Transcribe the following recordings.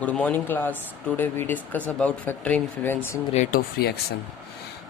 Good morning class. Today we discuss about factor influencing rate of reaction.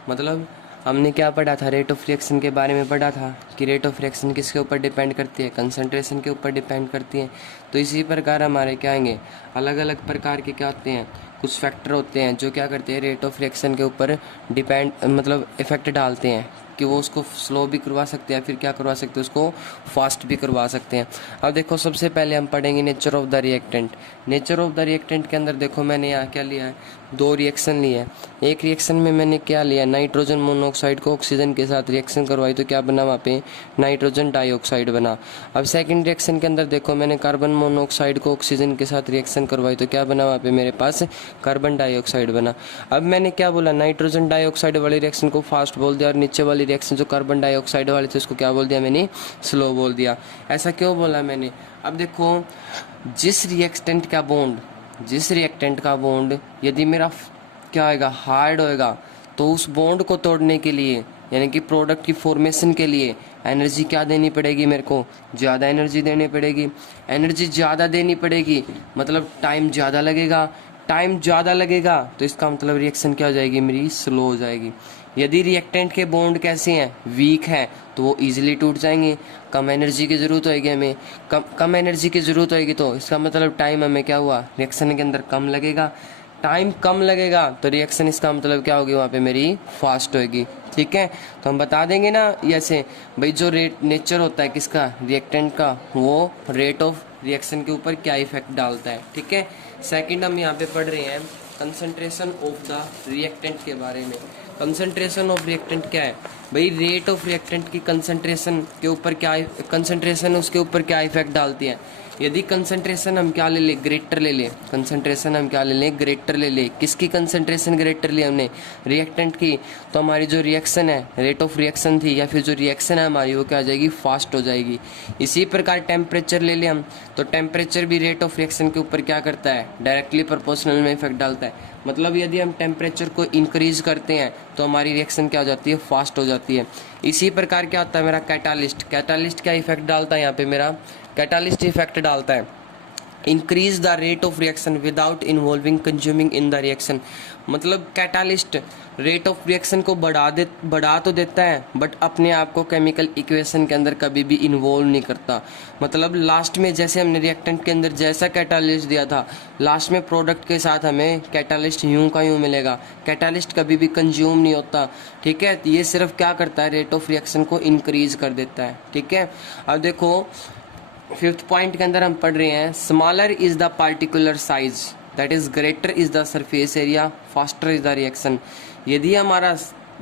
मतलब हमने क्या पढ़ा था, रेट ऑफ रिएक्शन के बारे में पढ़ा था कि रेट ऑफ रिएक्शन किसके ऊपर डिपेंड करती है, कंसंट्रेशन के ऊपर डिपेंड करती है। तो इसी प्रकार हमारे क्या आएंगे, अलग अलग प्रकार के क्या होते हैं, कुछ फैक्टर होते हैं जो क्या करते हैं, रेट ऑफ रिएक्शन के ऊपर डिपेंड मतलब इफेक्ट डालते हैं कि वो उसको स्लो भी करवा सकते हैं, फिर क्या करवा सकते हैं, उसको फास्ट भी करवा सकते हैं। अब देखो सबसे पहले हम पढ़ेंगे nature of the reactant. Nature of the reactant के अंदर देखो मैंने यहाँ क्या लिया है, दो रिएक्शन लिए हैं। एक रिएक्शन में मैंने क्या लिया, नाइट्रोजन मोनोऑक्साइड को ऑक्सीजन के साथ रिएक्शन करवाई तो क्या बना, वहाँ पे नाइट्रोजन डाइऑक्साइड बना। अब सेकंड रिएक्शन के अंदर देखो मैंने कार्बन मोनोऑक्साइड को ऑक्सीजन के साथ रिएक्शन करवाई तो क्या बना, वहाँ पे मेरे पास कार्बन डाइऑक्साइड बना। अब मैंने क्या बोला, नाइट्रोजन डाइऑक्साइड वाली रिएक्शन को फास्ट बोल दिया और नीचे वाली रिएक्शन जो कार्बन डाइऑक्साइड वाली थी उसको क्या बोल दिया मैंने, स्लो बोल दिया। ऐसा क्यों बोला मैंने, अब देखो जिस रिएक्टेंट का बॉन्ड यदि मेरा क्या होएगा, हार्ड होएगा, तो उस बॉन्ड को तोड़ने के लिए यानी कि प्रोडक्ट की फॉर्मेशन के लिए एनर्जी क्या देनी पड़ेगी, मेरे को ज़्यादा एनर्जी देनी पड़ेगी। एनर्जी ज़्यादा देनी पड़ेगी मतलब टाइम ज़्यादा लगेगा, तो इसका मतलब रिएक्शन क्या हो जाएगी, मेरी स्लो हो जाएगी। यदि रिएक्टेंट के बॉन्ड कैसे हैं, वीक हैं, तो वो इजीली टूट जाएंगे। कम एनर्जी की ज़रूरत होगी हमें, कम एनर्जी की ज़रूरत होगी तो इसका मतलब टाइम हमें क्या हुआ, रिएक्शन के अंदर कम लगेगा। टाइम कम लगेगा तो रिएक्शन इसका मतलब क्या होगी, वहाँ पे मेरी फास्ट होगी। ठीक है, तो हम बता देंगे ना ऐसे भाई, जो रेट नेचर होता है किसका, रिएक्टेंट का, वो रेट ऑफ रिएक्शन के ऊपर क्या इफेक्ट डालता है। ठीक है, सेकंड हम यहाँ पे पढ़ रहे हैं कंसंट्रेशन ऑफ द रिएक्टेंट के बारे में। कंसंट्रेशन ऑफ रिएक्टेंट क्या है भाई, रेट ऑफ रिएक्टेंट की कंसंट्रेशन के ऊपर क्या, कंसंट्रेशन उसके ऊपर क्या इफेक्ट डालती है। यदि कंसंट्रेशन हम क्या ले ले, ग्रेटर ले ले, कंसंट्रेशन हम क्या ले लें, ग्रेटर ले ले। किसकी कंसंट्रेशन ग्रेटर ली हमने, रिएक्टेंट की, तो हमारी जो रिएक्शन है, रेट ऑफ रिएक्शन थी या फिर जो रिएक्शन है हमारी, वो क्या हो जाएगी, फास्ट हो जाएगी। इसी प्रकार टेम्परेचर ले ले हम, तो टेम्परेचर भी रेट ऑफ रिएक्शन के ऊपर क्या करता है, डायरेक्टली प्रोपोर्शनल में इफेक्ट डालता है। मतलब यदि हम टेम्परेचर को इंक्रीज करते हैं तो हमारी रिएक्शन क्या हो जाती है, फास्ट हो जाती है। इसी प्रकार क्या होता है मेरा कैटालिस्ट क्या इफेक्ट डालता है यहाँ पे, मेरा कैटालिस्ट इफेक्ट डालता है increase the rate of reaction without involving consuming in the reaction. मतलब कैटालिस्ट रेट ऑफ रिएक्शन को बढ़ा तो देता है बट अपने आप को केमिकल इक्वेशन के अंदर कभी भी इन्वॉल्व नहीं करता। मतलब लास्ट में जैसे हमने रिएक्टेंट के अंदर जैसा कैटालिस्ट दिया था, लास्ट में प्रोडक्ट के साथ हमें कैटालिस्ट यूं का यूं मिलेगा। कैटालिस्ट कभी भी कंज्यूम नहीं होता। ठीक है, ये सिर्फ क्या करता है, रेट ऑफ रिएक्शन को इंक्रीज कर देता है। ठीक है, अब देखो फिफ्थ पॉइंट के अंदर हम पढ़ रहे हैं smaller is the particular size that is greater is the surface area faster is the reaction. यदि हमारा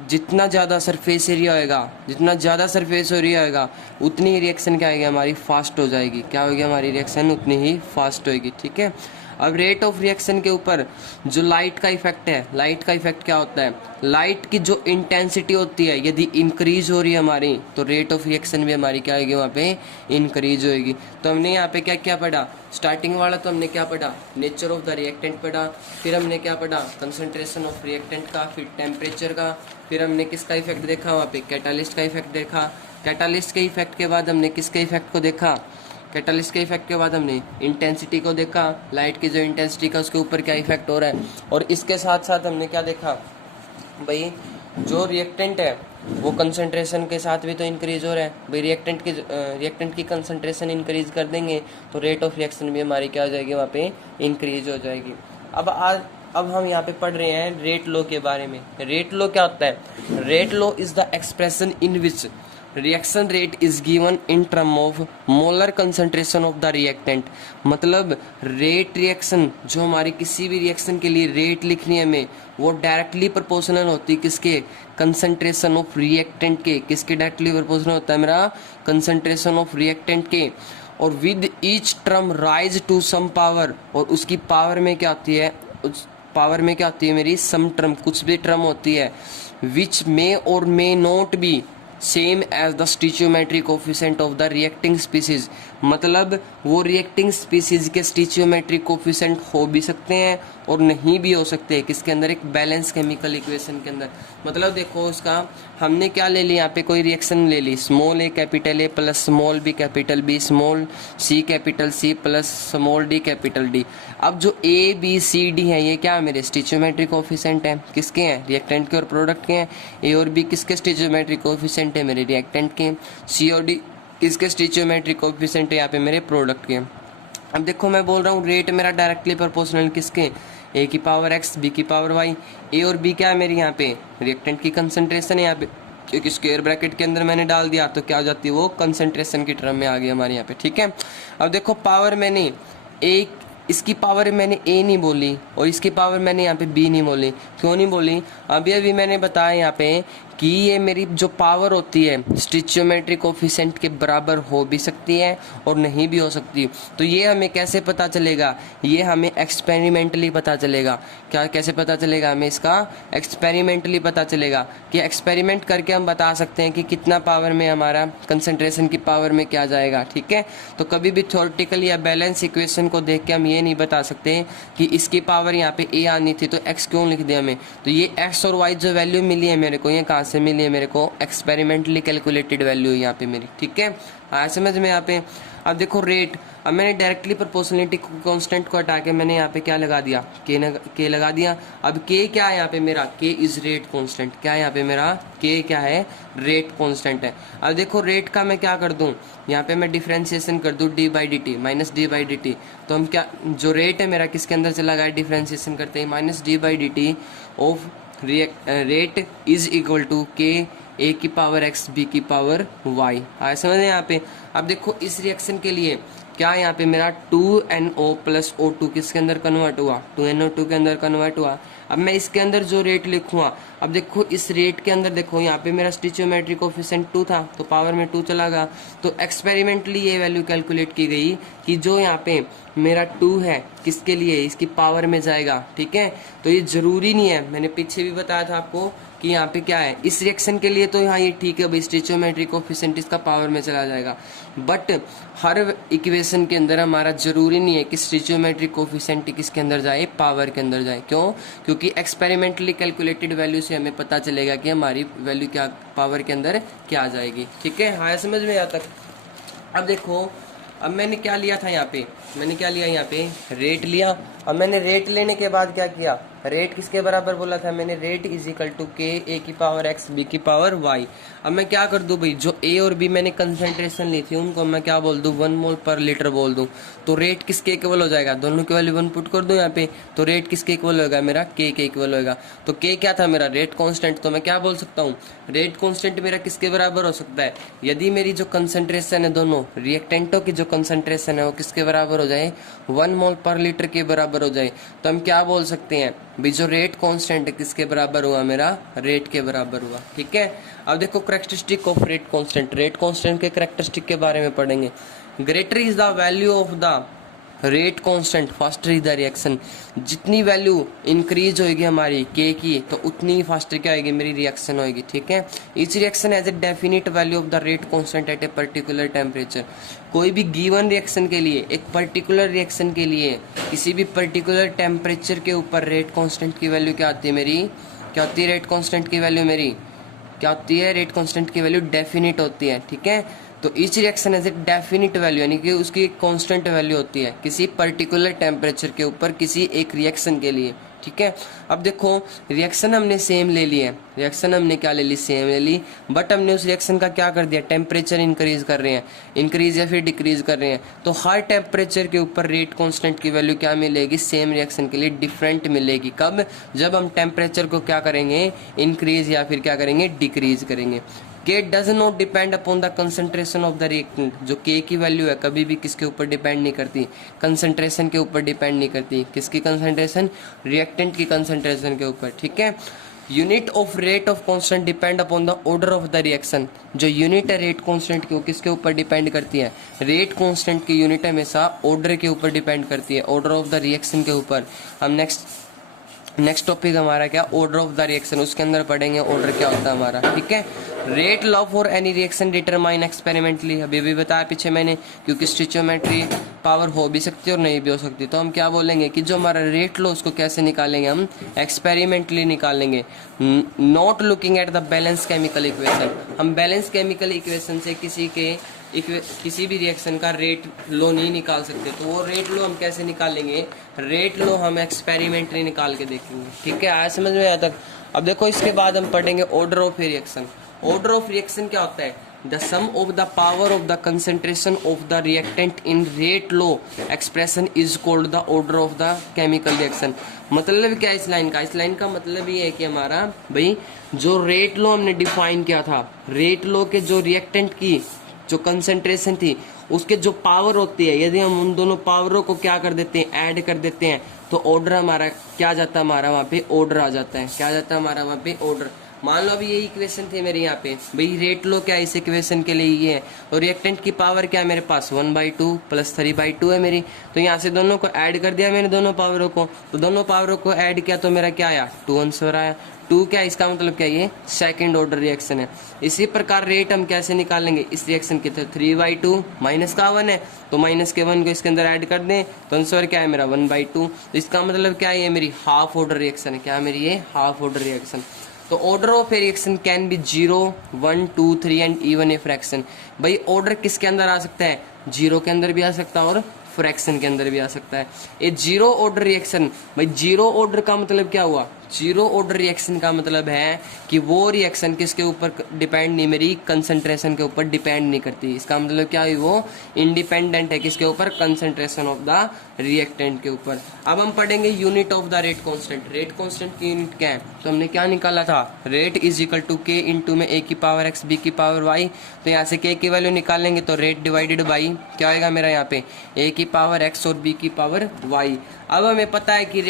जितना ज़्यादा सरफेस एरिया होएगा, जितना ज़्यादा सरफेस एरिया होएगा, उतनी ही रिएक्शन क्या होगी हमारी, फास्ट हो जाएगी। क्या होगी हमारी रिएक्शन, उतनी ही फास्ट होएगी। ठीक है, अब रेट ऑफ रिएक्शन के ऊपर जो लाइट का इफेक्ट है, लाइट का इफेक्ट क्या होता है, लाइट की जो इंटेंसिटी होती है यदि इंक्रीज हो रही है हमारी, तो रेट ऑफ रिएक्शन भी हमारी क्या होगी, वहाँ पे इंक्रीज होगी। तो हमने यहाँ पे क्या क्या पढ़ा, स्टार्टिंग वाला तो हमने क्या पढ़ा, नेचर ऑफ द रिएक्टेंट पढ़ा, फिर हमने क्या पढ़ा, कंसंट्रेशन ऑफ रिएक्टेंट का, फिर टेम्परेचर का, फिर हमने किसका इफेक्ट देखा, वहाँ पे कैटालिस्ट का इफेक्ट देखा। कैटालिस्ट के इफेक्ट के बाद हमने किसके इफेक्ट को देखा, कैटालिस्ट के इफेक्ट के बाद हमने इंटेंसिटी को देखा, लाइट की जो इंटेंसिटी का उसके ऊपर क्या इफेक्ट हो रहा है। और इसके साथ साथ हमने क्या देखा भाई, जो रिएक्टेंट है वो कंसंट्रेशन के साथ भी तो इंक्रीज हो रहा है भाई। रिएक्टेंट की कंसंट्रेशन इंक्रीज कर देंगे तो रेट ऑफ रिएक्शन भी हमारी क्या हो जाएगी, वहाँ पे इंक्रीज हो जाएगी। अब हम यहाँ पे पढ़ रहे हैं रेट लॉ के बारे में। रेट लॉ क्या होता है, rate law is the expression in which reaction rate is given in term of molar concentration of the reactant. मतलब रेट रिएक्शन जो हमारी किसी भी रिएक्शन के लिए रेट लिखनी है हमें, वो डायरेक्टली प्रोपोर्शनल होती है किसके, कंसंट्रेशन ऑफ रिएक्टेंट के। किसके डायरेक्टली प्रोपोर्शनल होता है मेरा, कंसंट्रेशन ऑफ रिएक्टेंट के। और with each term raise to some power, और उसकी पावर में क्या होती है, उस पावर में क्या होती है मेरी, सम टर्म, कुछ भी टर्म होती है, विच मे और may not be same as the stoichiometry coefficient of the reacting species. मतलब वो रिएक्टिंग स्पीसीज के स्टिचियोमेट्रिक कोफिशिएंट हो भी सकते हैं और नहीं भी हो सकते, किसके अंदर, एक बैलेंस केमिकल इक्वेशन के अंदर। मतलब देखो उसका हमने क्या ले लिया, यहाँ पे कोई रिएक्शन ले ली, small A capital A plus small B capital B, small C capital C plus small D capital D. अब जो ए बी सी डी है ये क्या मेरे स्टिचियोमेट्रिक कोफिशिएंट हैं, किसके हैं, रिएक्टेंट के और प्रोडक्ट के हैं। ए और बी किसके स्टिचियोमेट्रिक कोफिशिएंट है, मेरे रिएक्टेंट के। सी और डी किसके स्टिचियोमेट्रिक कोफिशिएंट है, यहाँ पे मेरे प्रोडक्ट के। अब देखो मैं बोल रहा हूँ रेट मेरा डायरेक्टली प्रोपोर्शनल किसके, ए की पावर एक्स बी की पावर वाई। ए और बी क्या है मेरी यहाँ पे, रिएक्टेंट की कंसंट्रेशन है यहाँ पे, क्योंकि स्क्वायर ब्रैकेट के अंदर मैंने डाल दिया तो क्या हो जाती है वो कंसंट्रेशन की टर्म में आ गई हमारे यहाँ पे, ठीक है। अब देखो पावर मैंने एक, इसकी पावर मैंने ए नहीं बोली और इसकी पावर मैंने यहाँ पे बी नहीं बोली, क्यों नहीं बोली, अभी मैंने बताया यहाँ पे कि ये मेरी जो पावर होती है स्टिचियोमेट्रिक कोफिशिएंट के बराबर हो भी सकती है और नहीं भी हो सकती। तो ये हमें कैसे पता चलेगा, ये हमें एक्सपेरिमेंटली पता चलेगा। क्या कैसे पता चलेगा, हमें इसका एक्सपेरिमेंटली पता चलेगा कि एक्सपेरिमेंट करके हम बता सकते हैं कि कितना पावर में हमारा कंसंट्रेशन की पावर में क्या जाएगा, ठीक है। तो कभी भी थ्योरेटिकल या बैलेंस इक्वेशन को देख के हम ये नहीं बता सकते कि इसकी पावर यहाँ पे ए आनी थी तो एक्स क्यों लिख दिया हमें। तो ये एक्स और वाई जो वैल्यू मिली है मेरे को, ये कहाँ से मिली है मेरे को, एक्सपेरिमेंटली कैलकुलेटेड वैल्यू यहाँ पे मेरी, ठीक है। आया समझ में यहाँ पे। अब देखो रेट, अब मैंने डायरेक्टली प्रोपोर्शनलिटी कांस्टेंट को हटा के मैंने यहाँ पे क्या लगा दिया, के लगा दिया। अब के क्या है यहाँ पे मेरा, के इज रेट कांस्टेंट, क्या है यहाँ पे मेरा, के क्या है, रेट कांस्टेंट है। अब देखो रेट का मैं क्या कर दूं, यहाँ पे मैं डिफरेंशिएशन कर दूं D by d T minus d by d T. तो हम क्या, जो रेट है मेरा किसके अंदर चला गया, डिफरेंशिएशन करते हैं minus d by d t of rate is equal to k a की पावर एक्स बी की पावर वाई। आया समझ यहाँ पे। अब देखो इस रिएक्शन के लिए क्या यहाँ पे मेरा 2NO प्लस O2 किसके अंदर कन्वर्ट हुआ, 2NO2 के अंदर कन्वर्ट हुआ। अब मैं इसके अंदर जो रेट लिखूंगा, अब देखो इस रेट के अंदर देखो यहाँ पे मेरा स्टिचियोमेट्रिक कोफिशिएंट 2 था तो पावर में 2 चला गया। तो एक्सपेरिमेंटली ये वैल्यू कैलकुलेट की गई कि जो यहाँ पे मेरा 2 है किसके लिए, इसकी पावर में जाएगा, ठीक है। तो ये जरूरी नहीं है, मैंने पीछे भी बताया था आपको कि यहाँ पे क्या है, इस रिएक्शन के लिए तो यहाँ ये ठीक है भाई, स्टिचियोमेट्रिक कोफिशिएंट इसका पावर में चला जाएगा। बट हर इक्वेशन के अंदर हमारा जरूरी नहीं है कि स्टिचियोमेट्रिक कोफिशिएंट किसके अंदर जाए, पावर के अंदर जाए। क्यों, क्योंकि एक्सपेरिमेंटली कैलकुलेटेड वैल्यू से हमें पता चलेगा कि हमारी वैल्यू क्या पावर के अंदर क्या आ जाएगी, ठीक है। हाँ समझ में यहाँ तक। अब देखो अब मैंने क्या लिया था यहाँ पे, मैंने क्या लिया यहाँ पे, रेट लिया। अब मैंने रेट लेने के बाद क्या किया, रेट किसके बराबर बोला था मैंने, rate is equal to k a की पावर एक्स बी की पावर वाई। अब मैं क्या कर दूं भाई, जो ए और बी मैंने कंसंट्रेशन ली थी उनको मैं क्या बोल दूं, 1 मोल पर लीटर बोल दूं। तो रेट किसके इक्वल हो जाएगा, दोनों के वैल्यू 1 पुट कर दूं यहाँ पे, तो रेट किसके इक्वल होगा, मेरा के इक्वल होगा। तो के क्या था मेरा, रेट कांस्टेंट। तो मैं क्या बोल सकता हूँ, रेट कांस्टेंट मेरा किसके बराबर हो सकता है, यदि मेरी जो कंसंट्रेशन है, दोनों रिएक्टेंटों की जो कंसंट्रेशन है वो किसके बराबर हो जाए, 1 मोल पर लीटर के बराबर हो जाए। तो हम क्या बोल सकते हैं भाई, जो रेट कांस्टेंट है किसके बराबर हुआ, मेरा रेट के बराबर हुआ, ठीक है। अब देखो characteristic of rate constant, rate constant के कैरेक्टरिस्टिक के बारे में पढ़ेंगे। Greater is the value of the rate constant faster is the reaction. जितनी वैल्यू इंक्रीज होगी हमारी के की तो उतनी ही फास्टर क्या होगी, मेरी रिएक्शन होगी, ठीक है। Each reaction has a definite value of the rate constant eight a particular temperature. कोई भी गिवन रिएक्शन के लिए, एक पर्टिकुलर रिएक्शन के लिए किसी भी पर्टिकुलर टेम्परेचर के ऊपर रेट कांस्टेंट की वैल्यू क्या आती है मेरी, क्या होती है रेट कांस्टेंट की वैल्यू मेरी, क्या होती है, रेट कांस्टेंट की वैल्यू डेफिनिट होती है, ठीक है। तो each reaction as a definite value, यानी कि उसकी एक कांस्टेंट वैल्यू होती है किसी पर्टिकुलर टेम्परेचर के ऊपर किसी एक रिएक्शन के लिए, ठीक है। अब देखो रिएक्शन हमने सेम ले ली है, रिएक्शन हमने क्या ले ली, सेम ले ली, बट हमने उस रिएक्शन का क्या कर दिया, टेम्परेचर इंक्रीज कर रहे हैं, इंक्रीज या फिर डिक्रीज कर रहे हैं। तो हर टेम्परेचर के ऊपर रेट कांस्टेंट की वैल्यू क्या मिलेगी, सेम रिएक्शन के लिए डिफरेंट मिलेगी। कब, जब हम टेम्परेचर को क्या करेंगे, इंक्रीज या फिर क्या करेंगे, डिक्रीज करेंगे। के does not depend upon the concentration of the reactant. जो के की वैल्यू है कभी भी किसके ऊपर डिपेंड नहीं करती, कंसंट्रेशन के ऊपर डिपेंड नहीं करती। किसकी कंसंट्रेशन, रिएक्टेंट की कंसंट्रेशन के ऊपर, ठीक है। Unit of rate of constant depend upon the order of the reaction. जो यूनिट है रेट कांस्टेंट की वो किसके ऊपर डिपेंड करती है, रेट कांस्टेंट की यूनिट हमेशा ऑर्डर के ऊपर डिपेंड करती है, ऑर्डर ऑफ द रिएक्शन के ऊपर। हम नेक्स्ट टॉपिक हमारा क्या, ऑर्डर ऑफ द रिएक्शन, उसके अंदर पढ़ेंगे ऑर्डर क्या होता है हमारा, ठीक है। Rate law for any reaction determine experimentally, अभी भी बताया पीछे मैंने, क्योंकि स्टिचोमेट्री पावर हो भी सकती है और नहीं भी हो सकती। तो हम क्या बोलेंगे कि जो हमारा रेट लॉ उसको कैसे निकालेंगे, हम एक्सपेरिमेंटली निकालेंगे। Not looking at the balance chemical equation, हम बैलेंस केमिकल इक्वेशन से किसी भी रिएक्शन का रेट लो नहीं निकाल सकते। तो वो रेट लो हम कैसे निकालेंगे, रेट लो हम एक्सपेरिमेंटली निकाल के देखेंगे। ठीक है, आया समझ में आया तक। अब देखो इसके बाद हम पढ़ेंगे order of reaction. Order of reaction क्या होता है, the sum of the power of the concentration of the reactant in rate law expression is called the order of the chemical reaction. मतलब क्या इस लाइन का, इस लाइन का मतलब ये है कि हमारा भाई जो रेट लो हमने डिफाइन किया था, रेट लो के जो रिएक्टेंट की जो कंसेंट्रेशन थी उसके जो पावर होती है, यदि हम उन दोनों पावरों को क्या कर देते हैं, ऐड कर देते हैं, तो ऑर्डर हमारा क्या जाता है, हमारा वहाँ पे ऑर्डर आ जाता है। क्या जाता है हमारा वहाँ पे ऑर्डर। मान लो अभी यही इक्वेशन थी मेरे यहाँ पे, भाई रेट लो क्या इस इक्वेशन के लिए ये है, और रिएक्टेंट की पावर क्या है मेरे पास 1/2 + 3/2 है मेरी। तो यहाँ से दोनों को ऐड कर दिया मैंने, दोनों पावरों को, तो दोनों पावरों को ऐड किया तो मेरा क्या आया, 2 आंसर आया। 2 क्या है, इसका मतलब क्या, ये सेकंड ऑर्डर रिएक्शन है। इसी प्रकार रेट हम कैसे निकालेंगे इस रिएक्शन के, तो 3/2 माइनस का 1 है, तो माइनस के 1 को इसके अंदर ऐड कर दें तो आंसर क्या है मेरा 1/2। तो इसका मतलब क्या है, ये मेरी हाफ ऑर्डर रिएक्शन है। क्या है मेरी, ये हाफ ऑर्डर रिएक्शन। तो order of A reaction can be 0, 1, 2, 3 and even a fraction. भाई ऑर्डर किसके अंदर आ सकता है, 0 के अंदर भी आ सकता है और फ्रैक्शन के अंदर भी आ सकता है। ये 0 ऑर्डर रिएक्शन, भाई 0 ऑर्डर का मतलब क्या हुआ, 0 ऑर्डर रिएक्शन का मतलब है कि वो रिएक्शन किसके ऊपर डिपेंड नहीं, मेरी कंसंट्रेशन के ऊपर डिपेंड नहीं करती। इसका मतलब क्या है, वो इंडिपेंडेंट है किसके ऊपर, कंसंट्रेशन ऑफ द रिएक्टेंट के ऊपर। अब हम पढ़ेंगे unit of the rate constant. Rate constant की यूनिट क्या है, तो हमने क्या निकाला था, रेट इज इक्वल टू के इंटू में a की पावर x b की पावर y। तो यहाँ से k की वैल्यू निकालेंगे तो रेट डिवाइडेड बाई क्या आएगा मेरा यहाँ पे a की पावर x और b की पावर y। अब हमें पता है कि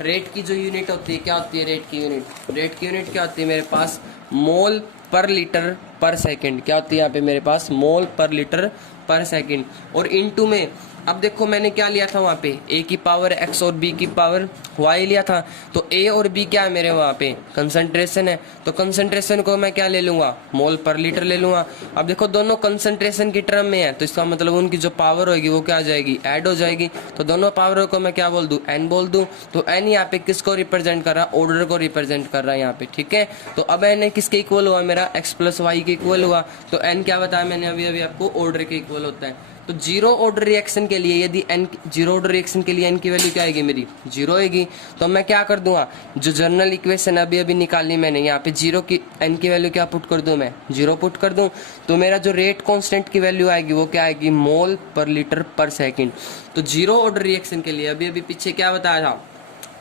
रेट की जो यूनिट होती है क्या होती है, रेट की यूनिट क्या होती है मेरे पास, मोल पर लीटर पर सेकंड। क्या होती है यहाँ पे मेरे पास, मोल पर लीटर पर सेकंड। और इनटू में अब देखो मैंने क्या लिया था वहाँ पे, a की पावर x और b की पावर y लिया था। तो a और b क्या है मेरे वहाँ पे, कंसंट्रेशन है। तो कंसंट्रेशन को मैं क्या ले लूंगा, मोल पर लीटर ले लूंगा। अब देखो दोनों कंसंट्रेशन की टर्म में है, तो इसका मतलब उनकी जो पावर होगी वो क्या आ जाएगी, ऐड हो जाएगी। तो दोनों पावरों को मैं क्या बोल दूं, n बोल दूं। तो n यहाँ पे किसको रिप्रेजेंट कर रहा है, ऑर्डर को रिप्रेजेंट कर रहा है यहाँ पे। ठीक है, तो अब n किसके इक्वल हुआ मेरा, x + y के इक्वल हुआ। तो n क्या बताया मैंने अभी आपको, ऑर्डर के इक्वल होता है। तो 0 ऑर्डर रिएक्शन के लिए यदि n 0 ऑर्डर रिएक्शन के लिए n की वैल्यू क्या आएगी मेरी, 0 आएगी। तो मैं क्या कर दूंगा, जो जनरल इक्वेशन अभी निकाली मैंने, यहाँ पे 0 की n की वैल्यू क्या पुट कर दूं, मैं 0 पुट कर दूं। तो मेरा जो रेट कांस्टेंट की वैल्यू आएगी वो क्या आएगी, मोल पर लीटर पर सेकंड। तो 0 ऑर्डर रिएक्शन के लिए अभी पीछे क्या बताया था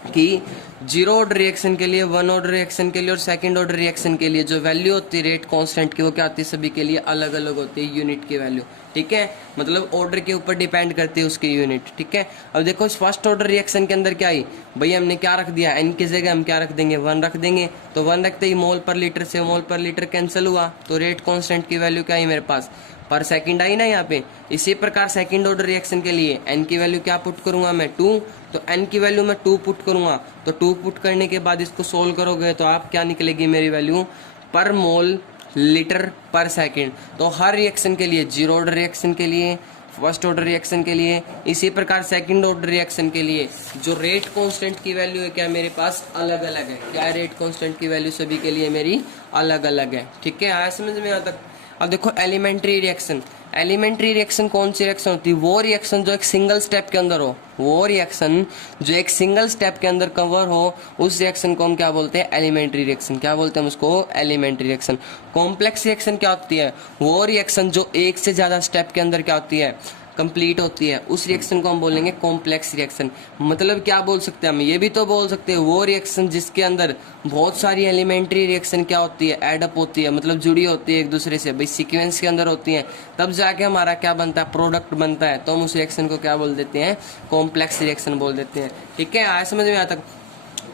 कि 0 ऑर्डर रिएक्शन के लिए, 1 ऑर्डर रिएक्शन के लिए और सेकंड ऑर्डर रिएक्शन के लिए जो वैल्यू होती है रेट कांस्टेंट की वो क्या होती है, सभी के लिए अलग अलग होती है यूनिट की वैल्यू। ठीक है, मतलब ऑर्डर के ऊपर डिपेंड करती है उसकी यूनिट। ठीक है, अब देखो इस फर्स्ट ऑर्डर रिएक्शन के अंदर क्या आई, भाई हमने क्या रख दिया, n की जगह हम क्या रख देंगे, 1 रख देंगे। तो 1 रखते ही मोल पर लीटर से मोल पर लीटर कैंसिल हुआ, तो रेट कांस्टेंट की वैल्यू क्या आई मेरे पास, पर सेकंड आई ना यहाँ पे। इसी प्रकार सेकंड ऑर्डर रिएक्शन के लिए n की वैल्यू क्या पुट करूंगा मैं, 2। तो n की वैल्यू मैं 2 पुट करूंगा। तो 2 पुट करने के बाद इसको सोल्व करोगे तो आप क्या निकलेगी मेरी वैल्यू, पर मोल लीटर पर सेकंड। तो हर रिएक्शन के लिए, 0 ऑर्डर रिएक्शन के लिए, फर्स्ट ऑर्डर रिएक्शन के लिए, इसी प्रकार सेकंड ऑर्डर रिएक्शन के लिए जो रेट कांस्टेंट की वैल्यू है क्या मेरे पास अलग अलग है। क्या रेट कांस्टेंट की वैल्यू सभी के लिए मेरी अलग अलग है। ठीक है, आया समझ में यहाँ तक। अब देखो एलिमेंट्री रिएक्शन, एलिमेंट्री रिएक्शन कौन सी रिएक्शन होती है, वो रिएक्शन जो एक सिंगल स्टेप के अंदर हो, वो रिएक्शन जो एक सिंगल स्टेप के अंदर कवर हो, उस रिएक्शन को हम क्या बोलते हैं, एलिमेंट्री रिएक्शन। क्या बोलते हैं उसको, एलिमेंट्री रिएक्शन। कॉम्प्लेक्स रिएक्शन क्या होती है, वो रिएक्शन जो एक से ज्यादा स्टेप के अंदर क्या होती है, कंप्लीट होती है, उस रिएक्शन को हम बोलेंगे कॉम्प्लेक्स रिएक्शन। मतलब क्या बोल सकते हैं हम, ये भी तो बोल सकते हैं वो रिएक्शन जिसके अंदर बहुत सारी एलिमेंट्री रिएक्शन क्या होती है, एडअप होती है, मतलब जुड़ी होती है एक दूसरे से, भाई सीक्वेंस के अंदर होती है, तब जाके हमारा क्या बनता है, प्रोडक्ट बनता है। तो हम उस रिएक्शन को क्या बोल देते हैं, कॉम्प्लेक्स रिएक्शन बोल देते हैं। ठीक है, आया समझ में यहाँ तक।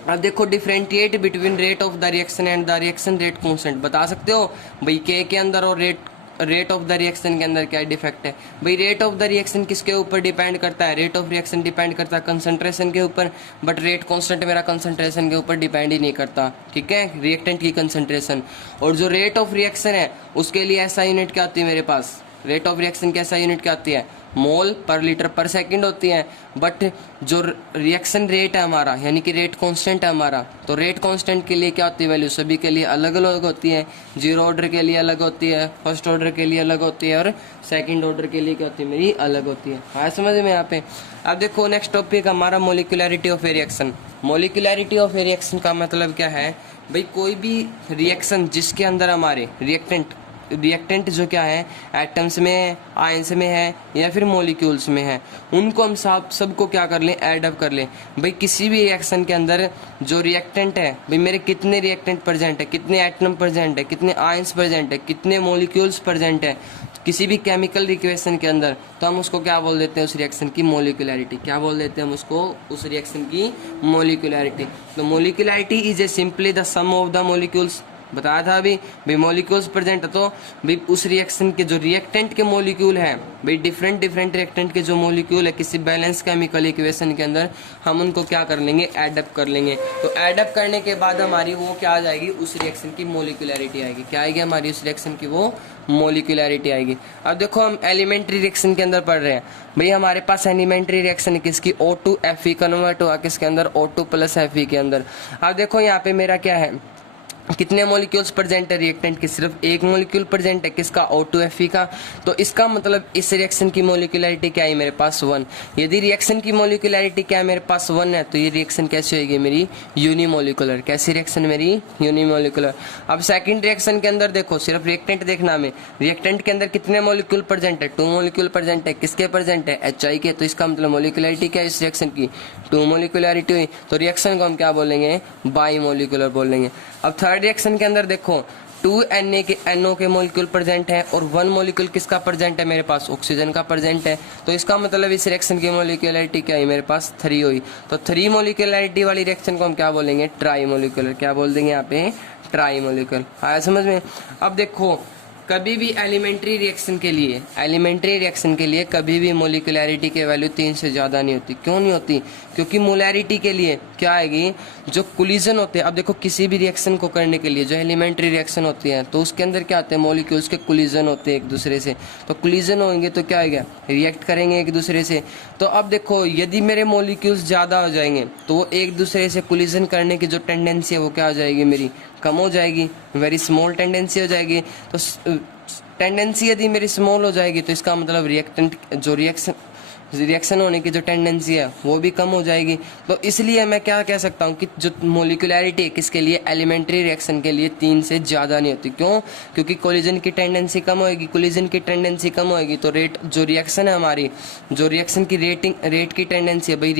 अब देखो differentiate between rate of the reaction and the reaction rate constant बता सकते हो, भाई के अंदर और rate rate of the reaction के अंदर क्या डिफेक्ट है। भाई रेट ऑफ द रिएक्शन किसके ऊपर डिपेंड करता है, रेट ऑफ रिएक्शन डिपेंड करता है कंसंट्रेशन के ऊपर, बट रेट कांस्टेंट मेरा कंसंट्रेशन के ऊपर डिपेंड ही नहीं करता, ठीक है, रिएक्टेंट की कंसंट्रेशन। और जो रेट ऑफ रिएक्शन है उसके लिए ऐसा यूनिट क्या होती है मेरे पास, रेट ऑफ रिएक्शन की ऐसा यूनिट क्या होती है, मोल पर लीटर पर सेकंड होती है। बट जो रिएक्शन रेट है हमारा, यानी कि रेट कांस्टेंट है हमारा, तो रेट कांस्टेंट के लिए क्या होती है वैल्यू, सभी के लिए अलग अलग होती है। जीरो ऑर्डर के लिए अलग होती है, फर्स्ट ऑर्डर के लिए अलग होती है, और सेकंड ऑर्डर के लिए क्या होती है मेरी अलग होती है। हाँ समझ में यहाँ पे। अब देखो नेक्स्ट टॉपिक हमारा molecularity of A reaction. Molecularity of A reaction का मतलब क्या है भाई, कोई भी रिएक्शन जिसके अंदर हमारे रिएक्टेंट जो क्या है एटम्स में है, आयंस में है, या फिर मॉलिक्यूल्स में है, उनको हम सबको क्या कर लें, ऐड अप कर लें। भाई किसी भी रिएक्शन के अंदर जो रिएक्टेंट है, भाई मेरे कितने रिएक्टेंट प्रेजेंट है, कितने एटम प्रेजेंट है, कितने आयंस प्रेजेंट है, कितने मॉलिक्यूल्स प्रेजेंट है किसी भी केमिकल रिएक्शन के अंदर, तो हम उसको क्या बोल देते हैं, उस रिएक्शन की मोलिकुलरिटी। क्या बोल देते हैं हम उसको, उस रिएक्शन की मोलिकुलरिटी। तो molecularity is a simply the sum of the molecules, बताया था अभी भाई मॉलिक्यूल्स प्रेजेंट है, तो भाई उस रिएक्शन के जो रिएक्टेंट के मॉलिक्यूल है, भाई डिफरेंट रिएक्टेंट के जो मॉलिक्यूल है किसी बैलेंस केमिकल इक्वेशन के अंदर, हम उनको क्या कर लेंगे, ऐड अप कर लेंगे। तो ऐड अप करने के बाद हमारी वो क्या आ जाएगी, उस रिएक्शन की मोलिकुलरिटी आएगी। क्या आएगी हमारी उस रिएक्शन की, वो मोलिकुलरिटी आएगी। अब देखो हम एलिमेंट्री रिएक्शन के अंदर पढ़ रहे हैं, भाई हमारे पास एलिमेंट्री रिएक्शन किसकी, O2Fe कन्वर्ट हुआ किसके अंदर, O2 + Fe के अंदर। अब देखो यहाँ पे मेरा क्या है, कितने मॉलिक्यूल्स प्रेजेंट है रिएक्टेंट की, सिर्फ एक मॉलिक्यूल प्रेजेंट है किसका, O2Fe का। तो इसका मतलब इस रिएक्शन की मॉलिक्यूलरिटी क्या है मेरे पास 1। यदि रिएक्शन की मॉलिक्यूलरिटी क्या है मेरे पास 1 है, तो ये रिएक्शन कैसी होगी मेरी, यूनिमोलिकुलर। कैसी रिएक्शन मेरी, यूनिमोलिकुलर। अब सेकंड रिएक्शन के अंदर देखो, सिर्फ रिएक्टेंट देखना हमें, रिएक्टेंट के अंदर कितने मॉलिक्यूल प्रेजेंट है, 2 मॉलिक्यूल प्रेजेंट है, किसके प्रेजेंट है, HI के। तो इसका मतलब मॉलिक्यूलरिटी क्या है इस रिएक्शन की, 2 मॉलिक्यूलरिटी हुई। तो रिएक्शन को हम क्या बोलेंगे, बाइमोलिकुलर बोलेंगे। अब थर्ड रिएक्शन के अंदर देखो 2 NO के मॉलिक्यूल प्रेजेंट है, और 1 मॉलिक्यूल किसका प्रेजेंट है मेरे पास, ऑक्सीजन का प्रेजेंट है। तो इसका मतलब इस रिएक्शन की मॉलिक्यूलरिटी क्या है मेरे पास, 3 हुई। तो 3 मॉलिक्यूलरिटी वाली रिएक्शन को हम क्या बोलेंगे, ट्राई मॉलिक्यूलर। क्या बोल देंगे यहाँ पे, ट्राई मॉलिक्यूलर। आया समझ में। अब देखो कभी भी एलिमेंट्री रिएक्शन के लिए कभी भी मोलिकुलरिटी की वैल्यू 3 से ज़्यादा नहीं होती। क्यों नहीं होती, क्योंकि मोलैरिटी के लिए क्या आएगी, जो कोलिजन होते हैं। अब देखो किसी भी रिएक्शन को करने के लिए जो एलिमेंट्री रिएक्शन होती है, तो उसके अंदर क्या आते हैं, मॉलिक्यूल्स के कोलिजन होते हैं एक दूसरे से। तो कोलिजन होंगे तो क्या आएगा, रिएक्ट करेंगे एक दूसरे से। तो अब देखो यदि मेरे मॉलिक्यूल्स ज़्यादा हो जाएंगे, तो वो एक दूसरे से कोलिजन करने की जो टेंडेंसी है वो क्या हो जाएगी मेरी, कम हो जाएगी, वेरी स्मॉल टेंडेंसी हो जाएगी। तो टेंडेंसी यदि मेरी स्मॉल हो जाएगी, तो इसका मतलब रिएक्टेंट जो रिएक्शन होने की जो टेंडेंसी है वो भी कम हो जाएगी। तो इसलिए मैं क्या कह सकता हूँ कि जो मोलिकुलरिटी है किसके लिए, एलिमेंट्री रिएक्शन के लिए 3 से ज़्यादा नहीं होती। क्यों, क्योंकि कोलिजन की टेंडेंसी कम होएगी। कोलिजन की टेंडेंसी कम होएगी तो रेट, जो रिएक्शन है हमारी, जो रिएक्शन की रेट की टेंडेंसी है भाई,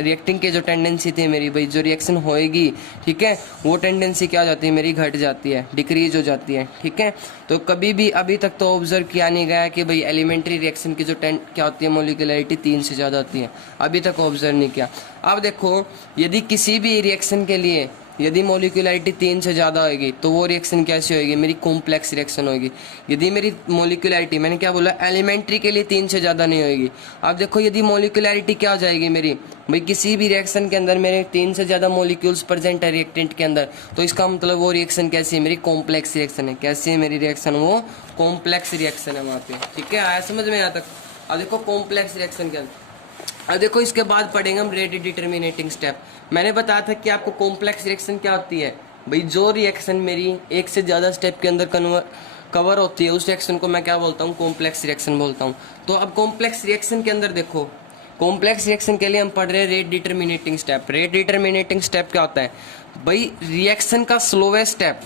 रिएक्टिंग की जो टेंडेंसी थी मेरी, भाई जो रिएक्शन होएगी, ठीक है, वो टेंडेंसी क्या हो जाती है मेरी, घट जाती है, डिक्रीज हो जाती है, ठीक है। तो कभी भी अभी तक तो ऑब्जर्व किया नहीं गया कि भाई एलिमेंट्री रिएक्शन की जो क्या होती है मोलिकुलरिटी 3 से ज़्यादा होती है, अभी तक ऑब्जर्व नहीं किया। अब देखो यदि किसी भी रिएक्शन के लिए यदि मोलिकुलरिटी 3 से ज़्यादा होगी, तो वो रिएक्शन कैसी होगी मेरी, कॉम्प्लेक्स रिएक्शन होगी। यदि मेरी मोलिकुलरिटी, मैंने क्या बोला, एलिमेंट्री के लिए 3 से ज़्यादा नहीं होगी। अब देखो यदि मोलिकुलरिटी क्या हो जाएगी मेरी, भाई किसी भी रिएक्शन के अंदर मेरे 3 से ज़्यादा मॉलिक्यूल्स प्रेजेंट है रिएक्टेंट के अंदर, तो इसका मतलब वो रिएक्शन कैसी है मेरी, कॉम्प्लेक्स रिएक्शन है। कैसी है मेरी रिएक्शन, वो कॉम्प्लेक्स रिएक्शन है वहाँ पे, ठीक है। आया समझ में यहाँ तक। अब देखो कॉम्प्लेक्स रिएक्शन के अंदर, अब देखो इसके बाद पढ़ेंगे हम रेट डिटर्मिनेटिंग स्टेप। मैंने बताया था कि आपको कॉम्प्लेक्स रिएक्शन क्या होती है, भाई जो रिएक्शन मेरी एक से ज़्यादा स्टेप के अंदर कवर होती है, उस रिएक्शन को मैं क्या बोलता हूँ, कॉम्प्लेक्स रिएक्शन बोलता हूँ। तो अब कॉम्प्लेक्स रिएक्शन के अंदर देखो, कॉम्प्लेक्स रिएक्शन के लिए हम पढ़ रहे हैं rate determining step. Rate determining step क्या होता है भाई, रिएक्शन का स्लोवेस्ट स्टेप,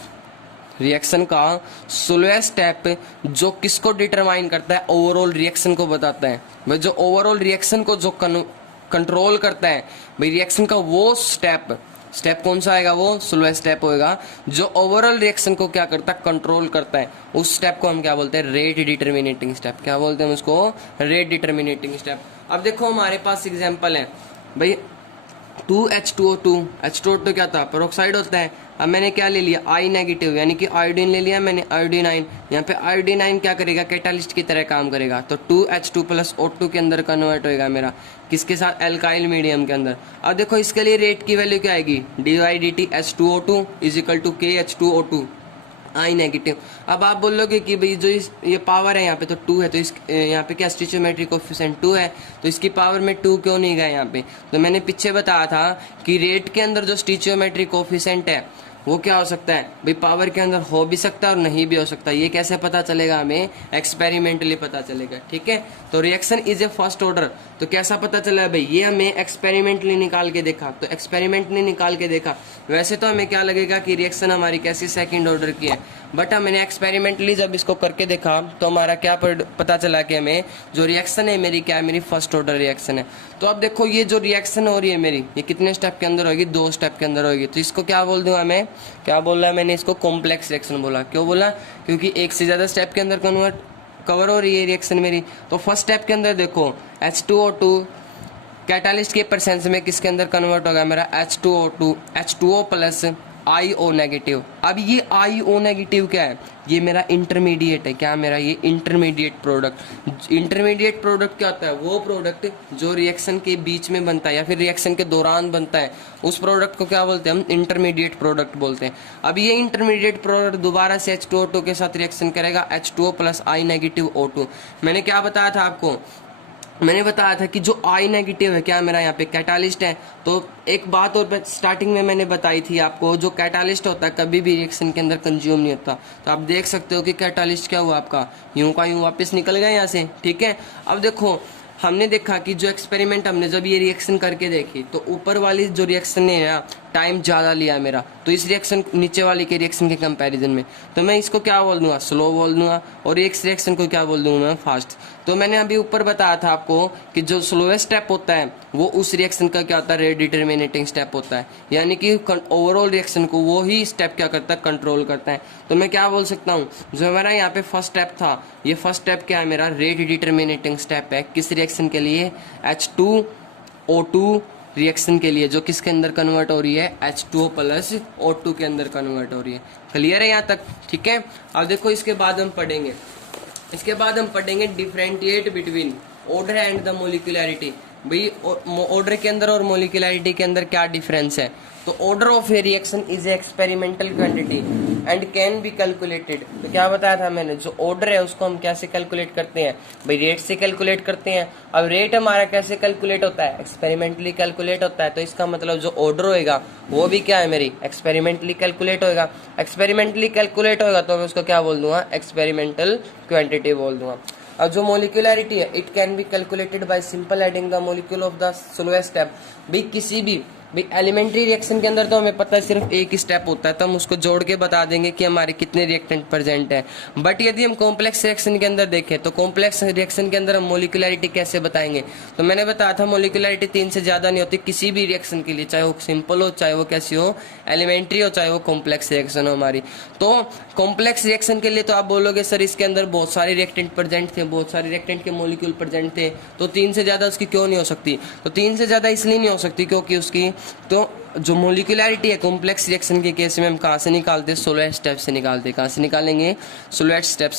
रिएक्शन का स्लोएस्ट स्टेप जो किसको डिटरमाइन करता है, ओवरऑल रिएक्शन को बताता है। भाई जो ओवरऑल रिएक्शन को जो कंट्रोल करता है, भाई रिएक्शन का वो स्टेप कौन सा आएगा, वो स्लोएस्ट स्टेप होएगा जो ओवरऑल रिएक्शन को क्या करता है, कंट्रोल करता है। उस स्टेप को हम क्या बोलते हैं, रेट डिटर्मिनेटिंग स्टेप। क्या बोलते हैं उसको, रेट डिटर्मिनेटिंग स्टेप। अब देखो हमारे पास एग्जाम्पल है भाई 2H2O2 H2O2 क्या था, पेरोक्साइड होता है। अब मैंने क्या ले लिया, आई नेगेटिव, यानी कि आयोडीन ले लिया मैंने, आयोडीन आइन। यहाँ पे आयोडीन आइन क्या करेगा, कैटालिस्ट की तरह काम करेगा, तो 2H2 प्लस O2 के अंदर कन्वर्ट होएगा मेरा, किसके साथ, एल्काइल मीडियम के अंदर। अब देखो इसके लिए रेट की वैल्यू क्या आएगी, dy/dt H2O2 is equal to KH2O2 I negative. अब आप बोलोगे कि भाई जो ये पावर है यहाँ पे तो 2 है, तो इस यहाँ पे क्या स्टिचियोमेट्रिक कोफिशिएंट 2 है, तो इसकी पावर में 2 क्यों नहीं गया यहाँ पे। तो मैंने पीछे बताया था कि रेट के अंदर जो स्टिचियोमेट्रिक कोफिशिएंट है वो क्या हो सकता है भाई, पावर के अंदर हो भी सकता है और नहीं भी हो सकता। ये कैसे पता चलेगा, हमें एक्सपेरिमेंटली पता चलेगा, ठीक है। तो reaction is a first order, तो कैसा पता चला भाई, ये हमें एक्सपेरिमेंटली निकाल के देखा, तो एक्सपेरिमेंटली निकाल के देखा। वैसे तो हमें क्या लगेगा कि रिएक्शन हमारी कैसी सेकंड ऑर्डर की है, बट मैंने एक्सपेरिमेंटली जब इसको करके देखा तो हमारा क्या पता चला कि हमें जो रिएक्शन है मेरी क्या है, मेरी फर्स्ट ऑर्डर रिएक्शन है। तो अब देखो ये जो रिएक्शन हो रही है मेरी, ये कितने स्टेप के अंदर होगी, 2 स्टेप के अंदर होगी। तो इसको क्या बोल दूँ, हमें क्या बोल रहा है, मैंने इसको कॉम्प्लेक्स रिएक्शन बोला। क्यों बोला, क्योंकि एक से ज़्यादा स्टेप के अंदर कवर हो रही है रिएक्शन मेरी। तो फर्स्ट स्टेप के अंदर देखो H2O2 कैटालिस्ट के प्रेजेंस में किसके अंदर कन्वर्ट होगा मेरा, H2O2 H2O plus IO negative. अब ये IO नेगेटिव क्या है, ये मेरा इंटरमीडिएट है, क्या मेरा ये इंटरमीडिएट प्रोडक्ट। इंटरमीडिएट प्रोडक्ट क्या होता है, वो प्रोडक्ट जो रिएक्शन के बीच में बनता है या फिर रिएक्शन के दौरान बनता है, उस प्रोडक्ट को क्या बोलते हैं हम, इंटरमीडिएट प्रोडक्ट बोलते हैं। अब ये इंटरमीडिएट प्रोडक्ट दोबारा से H2O2 के साथ रिएक्शन करेगा, H2O plus I negative O2। मैंने क्या बताया था आपको, मैंने बताया था कि जो आई नेगेटिव है क्या मेरा यहाँ पे कैटालिस्ट है। तो एक बात और स्टार्टिंग में मैंने बताई थी आपको, जो कैटालिस्ट होता है कभी भी रिएक्शन के अंदर कंज्यूम नहीं होता। तो आप देख सकते हो कि कैटालिस्ट क्या हुआ आपका, यूं का यूं वापस निकल गया यहाँ से, ठीक है। अब देखो हमने देखा कि जो एक्सपेरिमेंट हमने जब ये रिएक्शन करके देखी, तो ऊपर वाली जो रिएक्शन ने ना टाइम ज़्यादा लिया मेरा, तो इस रिएक्शन नीचे वाली के रिएक्शन के कंपैरिजन में, तो मैं इसको क्या बोल दूंगा, स्लो बोल दूंगा, और एक रिएक्शन को क्या बोल दूंगा मैं, फास्ट। तो मैंने अभी ऊपर बताया था आपको कि जो स्लोएस्ट स्टेप होता है वो उस रिएक्शन का क्या होता है, रेट डिटर्मिनेटिंग स्टेप होता है, यानी कि ओवरऑल रिएक्शन को वो ही स्टेप क्या करता है, कंट्रोल करता है। तो मैं क्या बोल सकता हूँ, जो हमारा यहाँ पे फर्स्ट स्टेप था, ये फर्स्ट स्टेप क्या है मेरा, रेट डिटर्मिनेटिंग स्टेप है, किस रिएक्शन के लिए, H2O2 रिएक्शन के लिए, जो किसके अंदर कन्वर्ट हो रही है, H2O प्लस O2 के अंदर कन्वर्ट हो रही है। क्लियर है यहाँ तक, ठीक है। अब देखो इसके बाद हम पढ़ेंगे, differentiate between order and the molecularity. भाई ऑर्डर के अंदर और मोलिकुलरिटी के अंदर क्या डिफरेंस है। तो order of A reaction is a experimental quantity and can be calculated. तो क्या बताया था मैंने, जो ऑर्डर है उसको हम कैसे कैलकुलेट करते हैं, भाई रेट से कैलकुलेट करते हैं। अब रेट हमारा कैसे कैलकुलेट होता है, एक्सपेरिमेंटली कैलकुलेट होता है। तो इसका मतलब जो ऑर्डर होएगा वो भी क्या है मेरी, एक्सपेरिमेंटली कैलकुलेट होएगा। एक्सपेरिमेंटली कैलकुलेट होगा तो मैं उसको क्या बोल दूंगा, एक्सपेरिमेंटल क्वांटिटी बोल दूंगा। अब जो मोलिकुलरिटी है, it can be calculated by simple adding the molecule of the slowest step. भाई किसी भी एलिमेंट्री रिएक्शन के अंदर तो हमें पता है सिर्फ एक ही स्टेप होता है, तो हम उसको जोड़ के बता देंगे कि हमारे कितने रिएक्टेंट प्रेजेंट है। बट यदि हम कॉम्प्लेक्स रिएक्शन के अंदर देखें तो कॉम्प्लेक्स रिएक्शन के अंदर हम मोलिकुलरिटी कैसे बताएंगे। तो मैंने बताया था मोलिकुलरिटी 3 से ज्यादा नहीं होती किसी भी रिएक्शन के लिए, चाहे वो सिंपल हो, चाहे वो कैसी हो, एलिमेंट्री हो, चाहे वो कॉम्प्लेक्स रिएक्शन हो हमारी। तो कॉम्प्लेक्स रिएक्शन के लिए तो आप बोलोगे सर इसके अंदर बहुत सारे रिएक्टेंट प्रेजेंट थे, बहुत सारे रिएक्टेंट के मोलिक्यूल प्रेजेंट थे, तो 3 से ज्यादा उसकी क्यों नहीं हो सकती। तो 3 से ज्यादा इसलिए नहीं हो सकती क्योंकि उसकी तो जो मोलिकुलरिटी है कॉम्प्लेक्स रिएक्शन के केस में हम कहाँ से निकालते हैं, सोलर स्टेप से निकालते हैं। कहाँ से निकालेंगे, सोलर स्टेप से।